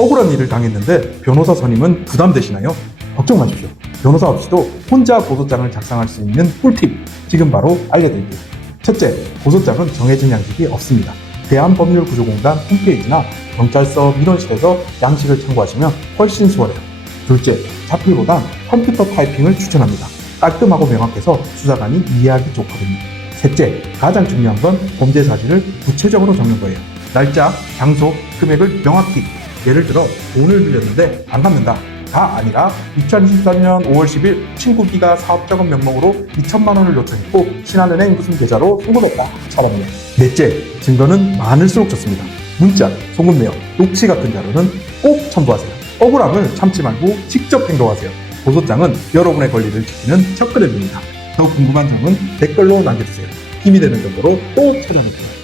억울한 일을 당했는데 변호사 선임은 부담되시나요? 걱정 마십시오. 변호사 없이도 혼자 고소장을 작성할 수 있는 꿀팁 지금 바로 알려드릴게요. 첫째, 고소장은 정해진 양식이 없습니다. 대한법률구조공단 홈페이지나 경찰서 민원실에서 양식을 참고하시면 훨씬 수월해요. 둘째, 자필보단 컴퓨터 타이핑을 추천합니다. 깔끔하고 명확해서 수사관이 이해하기 좋거든요. 셋째, 가장 중요한 건 범죄 사실을 구체적으로 적는 거예요. 날짜, 장소, 금액을 명확히. 예를 들어 돈을 빌렸는데 안 갚는다 가 아니라 2023년 5월 10일 친구 B가 사업자금 명목으로 2천만 원을 요청했고 신한은행 무슨 계좌로 송금했다처럼요. 넷째, 증거는 많을수록 좋습니다. 문자, 소금 내역, 녹취 같은 자료는 꼭 첨부하세요. 억울함을 참지 말고 직접 행동하세요. 고소장은 여러분의 권리를 지키는 첫 걸음입니다. 더 궁금한 점은 댓글로 남겨주세요. 힘이 되는 정보로 또 찾아뵙겠습니다.